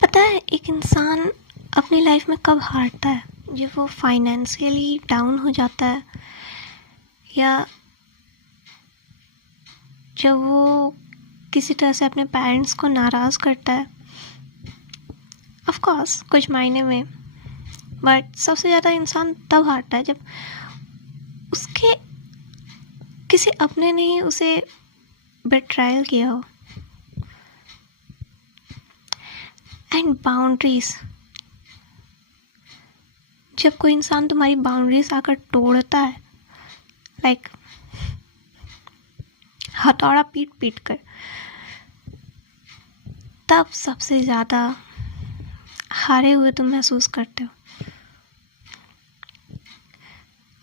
पता है एक इंसान अपनी लाइफ में कब हारता है? जब वो फाइनेंशियली डाउन हो जाता है, या जब वो किसी तरह से अपने पेरेंट्स को नाराज़ करता है। ऑफ कोर्स कुछ मायने में, बट सबसे ज़्यादा इंसान तब हारता है जब उसके किसी अपने ने ही उसे बेट्रायल किया हो। एंड बाउंड्रीज, जब कोई इंसान तुम्हारी बाउंड्रीज आकर तोड़ता है, लाइक हथौड़ा पीट पीट कर, तब सबसे ज़्यादा हारे हुए तुम महसूस करते हो।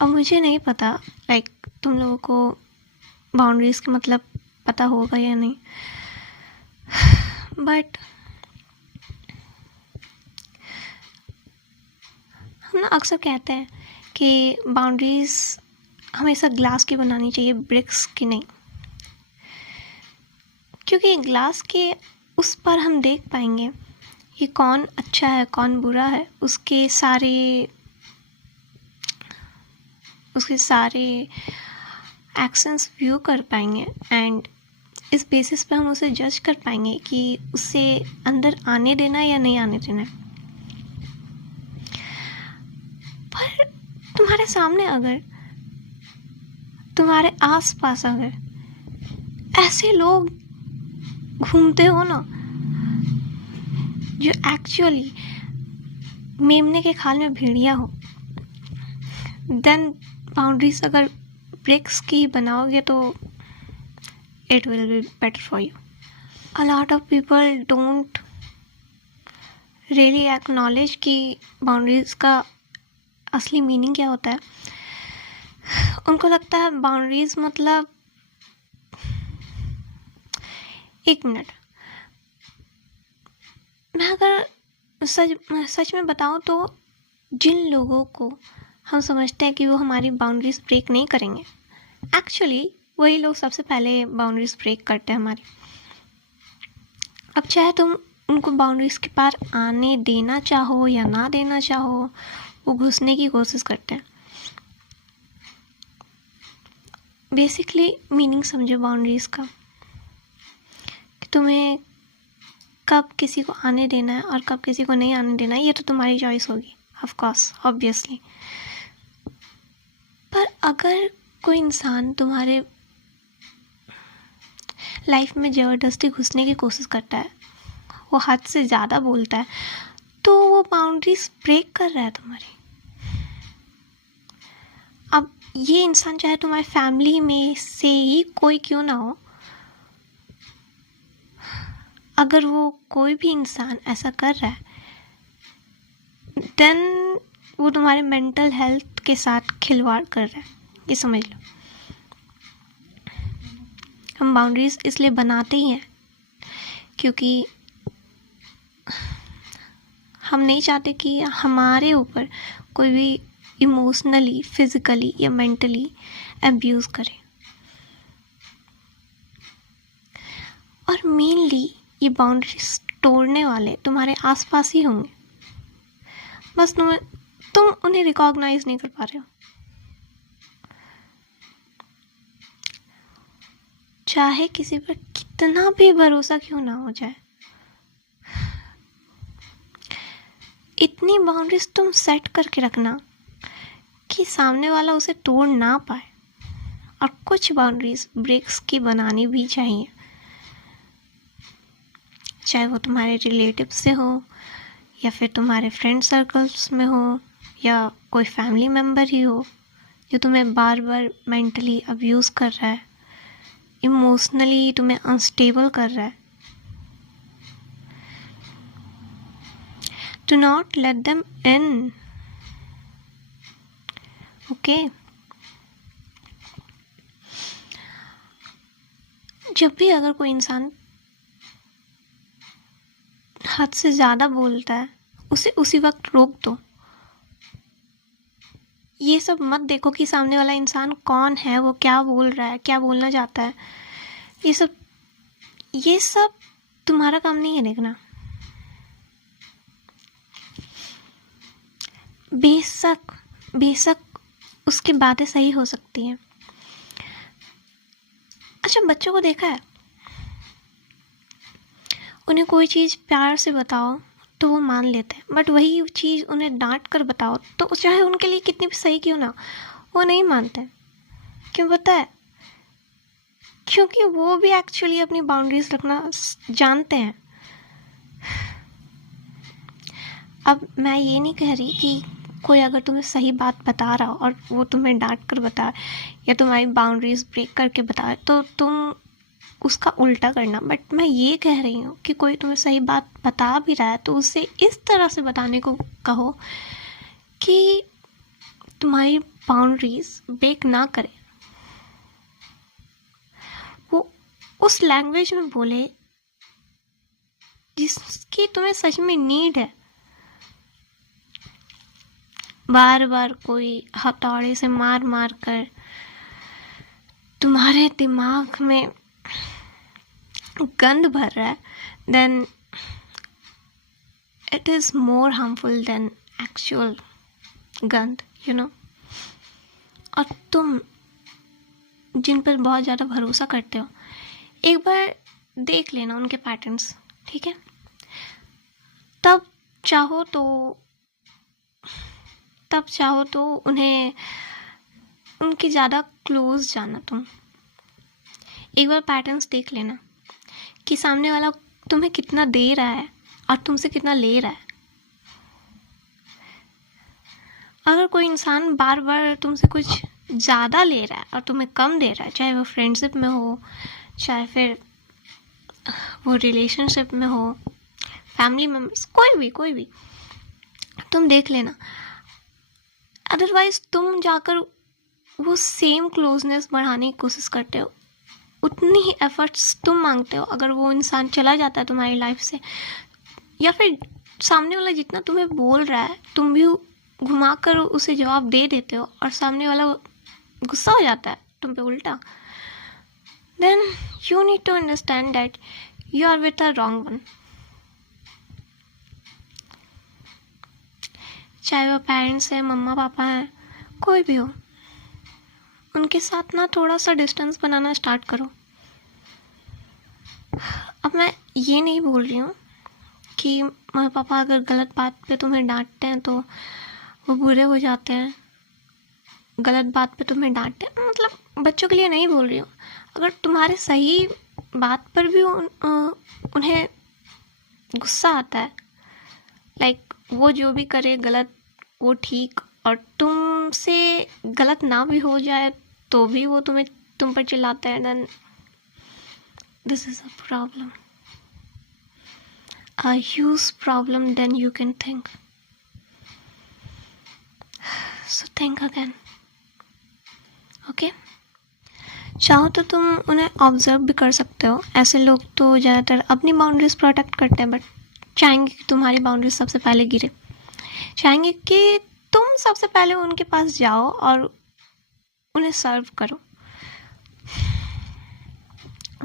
अब मुझे नहीं पता लाइक तुम लोगों को बाउंड्रीज का मतलब पता होगा या नहीं, बट हम ना अक्सर कहते हैं कि बाउंड्रीज हमेशा ग्लास की बनानी चाहिए, ब्रिक्स की नहीं, क्योंकि ग्लास के उस पर हम देख पाएंगे कि कौन अच्छा है कौन बुरा है, उसके सारे एक्शंस व्यू कर पाएंगे, एंड इस बेसिस पे हम उसे जज कर पाएंगे कि उसे अंदर आने देना या नहीं आने देना। पर तुम्हारे सामने अगर, तुम्हारे आसपास अगर ऐसे लोग घूमते हो ना जो एक्चुअली मेमने के खाल में भेड़िया हो, देन बाउंड्रीज अगर ब्रेक्स की बनाओगे तो it will be better for you. A lot of people don't really acknowledge कि बाउंड्रीज का असली मीनिंग क्या होता है। उनको लगता है बाउंड्रीज मतलब, एक मिनट, मैं अगर सच में बताऊं तो जिन लोगों को हम समझते हैं कि वो हमारी बाउंड्रीज ब्रेक नहीं करेंगे, एक्चुअली वही लोग सबसे पहले बाउंड्रीज ब्रेक करते हैं हमारी। अब चाहे तुम उनको बाउंड्रीज के पार आने देना चाहो या ना देना चाहो, वो घुसने की कोशिश करते हैं। बेसिकली मीनिंग समझो बाउंड्रीज का, कि तुम्हें कब किसी को आने देना है और कब किसी को नहीं आने देना है, ये तो तुम्हारी चॉइस होगी, ऑफ कोर्स, ऑब्वियसली। पर अगर कोई इंसान तुम्हारे लाइफ में ज़बरदस्ती घुसने की कोशिश करता है, वो हद से ज़्यादा बोलता है, तो वो बाउंड्रीज ब्रेक कर रहा है तुम्हारी। अब ये इंसान चाहे तुम्हारी फैमिली में से ही कोई क्यों ना हो, अगर वो कोई भी इंसान ऐसा कर रहा है, देन वो तुम्हारे मेंटल हेल्थ के साथ खिलवाड़ कर रहा है, ये समझ लो। हम बाउंड्रीज इसलिए बनाते ही हैं क्योंकि हम नहीं चाहते कि हमारे ऊपर कोई भी इमोशनली, फिजिकली या मेंटली अब्यूज़ करे। और मेनली ये बाउंड्रीज तोड़ने वाले तुम्हारे आसपास ही होंगे, बस तुम उन्हें रिकॉग्नाइज नहीं कर पा रहे हो। चाहे किसी पर कितना भी भरोसा क्यों ना हो जाए, इतनी बाउंड्रीज तुम सेट करके रखना कि सामने वाला उसे तोड़ ना पाए। और कुछ बाउंड्रीज ब्रेक्स की बनानी भी चाहिए, चाहे वो तुम्हारे रिलेटिव से हो, या फिर तुम्हारे फ्रेंड सर्कल्स में हो, या कोई फैमिली मेम्बर ही हो जो तुम्हें बार बार मेंटली अब्यूज़ कर रहा है, इमोशनली तुम्हें अनस्टेबल कर रहा है। Do not let them in. Okay? जब भी अगर कोई इंसान हद से ज़्यादा बोलता है, उसे उसी वक्त रोक दो। ये सब मत देखो कि सामने वाला इंसान कौन है, वो क्या बोल रहा है, क्या बोलना चाहता है। ये सब तुम्हारा काम नहीं है देखना। बेशक बेशक उसकी बातें सही हो सकती हैं। अच्छा, बच्चों को देखा है, उन्हें कोई चीज़ प्यार से बताओ तो वो मान लेते हैं, बट वही चीज़ उन्हें डांट कर बताओ तो चाहे उनके लिए कितनी भी सही क्यों ना, वो नहीं मानते। क्यों पता है? क्योंकि वो भी एक्चुअली अपनी बाउंड्रीज रखना जानते हैं। अब मैं ये नहीं कह रही कि कोई अगर तुम्हें सही बात बता रहा हो और वो तुम्हें डांट कर बताए या तुम्हारी बाउंड्रीज ब्रेक करके बताए तो तुम उसका उल्टा करना, बट मैं ये कह रही हूँ कि कोई तुम्हें सही बात बता भी रहा है तो उसे इस तरह से बताने को कहो कि तुम्हारी बाउंड्रीज ब्रेक ना करे। वो उस लैंग्वेज में बोले जिसकी तुम्हें सच में नीड है। बार बार कोई हथौड़े से मार मार कर तुम्हारे दिमाग में गंद भर रहा है, then it is more harmful than actual गंद, यू नो। और तुम जिन पर बहुत ज़्यादा भरोसा करते हो, एक बार देख लेना उनके पैटर्न्स, ठीक है? तब चाहो तो उन्हें उनके ज़्यादा क्लोज जाना। तुम एक बार पैटर्न्स देख लेना कि सामने वाला तुम्हें कितना दे रहा है और तुमसे कितना ले रहा है। अगर कोई इंसान बार बार तुमसे कुछ ज़्यादा ले रहा है और तुम्हें कम दे रहा है, चाहे वो फ्रेंडशिप में हो, चाहे फिर वो रिलेशनशिप में हो, फैमिली मेम्बर्स, कोई भी तुम देख लेना। अदरवाइज तुम जाकर वो सेम क्लोजनेस बढ़ाने की कोशिश करते हो, उतनी ही एफर्ट्स तुम मांगते हो। अगर वो इंसान चला जाता है तुम्हारी लाइफ से, या फिर सामने वाला जितना तुम्हें बोल रहा है तुम भी घुमा कर उसे जवाब दे देते हो और सामने वाला गुस्सा हो जाता है तुम पे उल्टा, then you need to understand that you are with the wrong one. चाहे वो पेरेंट्स है, मम्मा पापा हैं, कोई भी हो, उनके साथ ना थोड़ा सा डिस्टेंस बनाना स्टार्ट करो। अब मैं ये नहीं बोल रही हूँ कि मम्मी पापा अगर गलत बात पे तुम्हें डांटते हैं तो वो बुरे हो जाते हैं, गलत बात पे तुम्हें डांटते हैं, मतलब बच्चों के लिए नहीं बोल रही हूँ। अगर तुम्हारे सही बात पर भी उन्हें गुस्सा आता है, लाइक वो जो भी करे गलत वो ठीक, और तुमसे गलत ना भी हो जाए तो भी वो तुम पर चिल्लाते हैं, then this is a problem, a huge problem than you can think. So think again. Okay? चाहो तो तुम उन्हें ऑब्जर्व भी कर सकते हो। ऐसे लोग तो ज़्यादातर अपनी बाउंड्रीज प्रोटेक्ट करते हैं, बट चाहेंगे कि तुम्हारी बाउंड्रीज सबसे पहले गिरे, चाहेंगे कि तुम सबसे पहले उनके पास जाओ और उन्हें सर्व करो।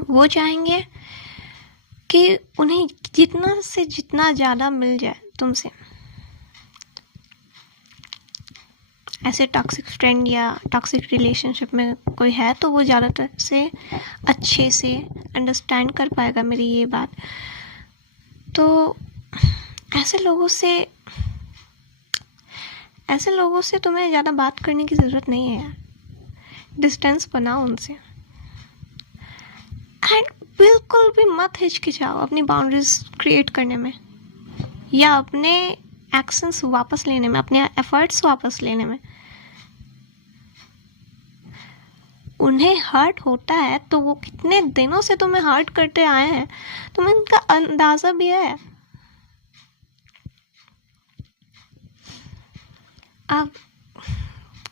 वो चाहेंगे कि उन्हें जितना से जितना ज़्यादा मिल जाए तुमसे। ऐसे टॉक्सिक फ्रेंड या टॉक्सिक रिलेशनशिप में कोई है तो वो ज़्यादातर से अच्छे से अंडरस्टैंड कर पाएगा मेरी ये बात। तो ऐसे लोगों से तुम्हें ज़्यादा बात करने की ज़रूरत नहीं है यार। डिस्टेंस बनाओ उनसे, एंड बिल्कुल भी मत हिचकिचाओ अपनी बाउंड्रीज क्रिएट करने में या अपने एक्शंस वापस लेने में, अपने एफर्ट्स वापस लेने में। उन्हें हर्ट होता है तो वो कितने दिनों से तुम्हें हर्ट करते आए हैं, तुम्हें उनका अंदाज़ा भी है। अब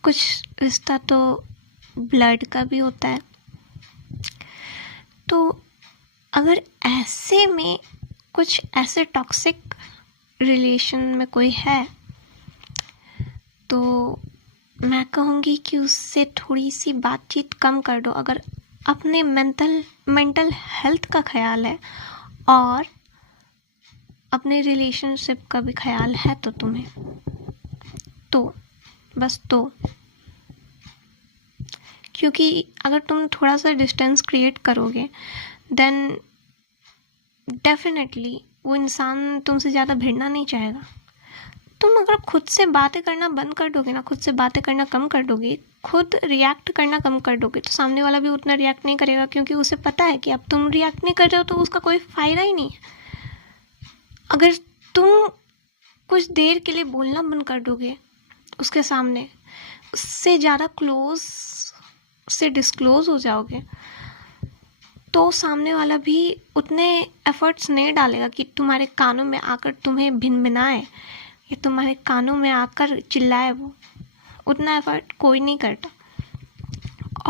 कुछ रिश्ता तो ब्लड का भी होता है, तो अगर ऐसे में कुछ ऐसे टॉक्सिक रिलेशन में कोई है तो मैं कहूँगी कि उससे थोड़ी सी बातचीत कम कर दो। अगर अपने मेंटल हेल्थ का ख्याल है और अपने रिलेशनशिप का भी ख्याल है तो तुम्हें बस तो क्योंकि अगर तुम थोड़ा सा डिस्टेंस क्रिएट करोगे देन डेफिनेटली वो इंसान तुमसे ज़्यादा भिड़ना नहीं चाहेगा। तुम अगर खुद से बातें करना बंद कर दोगे ना, खुद से बातें करना कम कर दोगे, खुद रिएक्ट करना कम कर दोगे, तो सामने वाला भी उतना रिएक्ट नहीं करेगा, क्योंकि उसे पता है कि अब तुम रिएक्ट नहीं कर रहे हो तो उसका कोई फ़ायदा ही नहीं है। अगर तुम कुछ देर के लिए बोलना बंद कर दोगे उसके सामने, उससे ज़्यादा क्लोज से डिस्क्लोज हो जाओगे, तो सामने वाला भी उतने एफर्ट्स नहीं डालेगा कि तुम्हारे कानों में आकर तुम्हें भिनभिनाए या तुम्हारे कानों में आकर चिल्लाए। वो उतना एफर्ट कोई नहीं करता।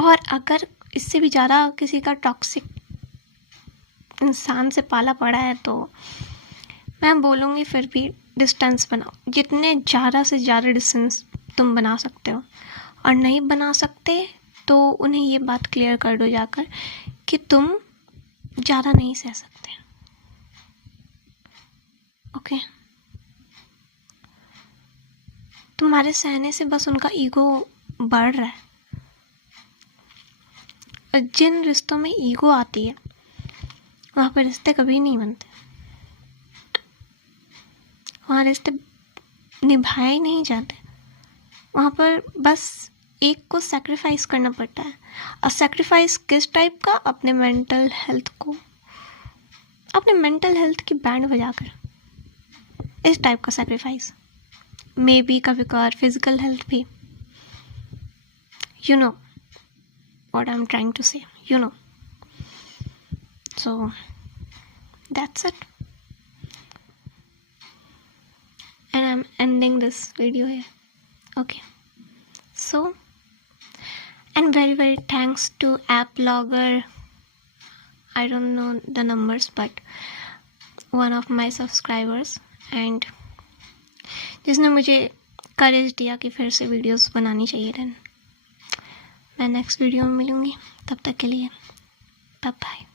और अगर इससे भी ज़्यादा किसी का टॉक्सिक इंसान से पाला पड़ा है तो मैं बोलूँगी फिर भी डिस्टेंस बनाओ, जितने ज़्यादा से ज़्यादा डिस्टेंस तुम बना सकते हो। और नहीं बना सकते तो उन्हें ये बात क्लियर कर दो जाकर कि तुम ज़्यादा नहीं सह सकते। ओके, तुम्हारे सहने से बस उनका ईगो बढ़ रहा है। और जिन रिश्तों में ईगो आती है वहाँ पर रिश्ते कभी नहीं बनते, वहाँ रिश्ते निभाए ही नहीं जाते। वहाँ पर बस एक को सैक्रिफाइस करना पड़ता है। और सैक्रिफाइस किस टाइप का? अपने मेंटल हेल्थ को, अपने मेंटल हेल्थ की बैंड बजाकर, इस टाइप का सैक्रिफाइस। मे बी कभी कभार फिजिकल हेल्थ भी। You know what I'm trying to say, you know. So that's it, and I'm ending this video here. Okay, so and very very thanks to AppLogger. I don't know the numbers, but one of my subscribers, and जिसने मुझे करेज दिया कि फिर से videos बनानी चाहिए। Then मैं next video में मिलूँगी, तब तक के लिए बाय बाय।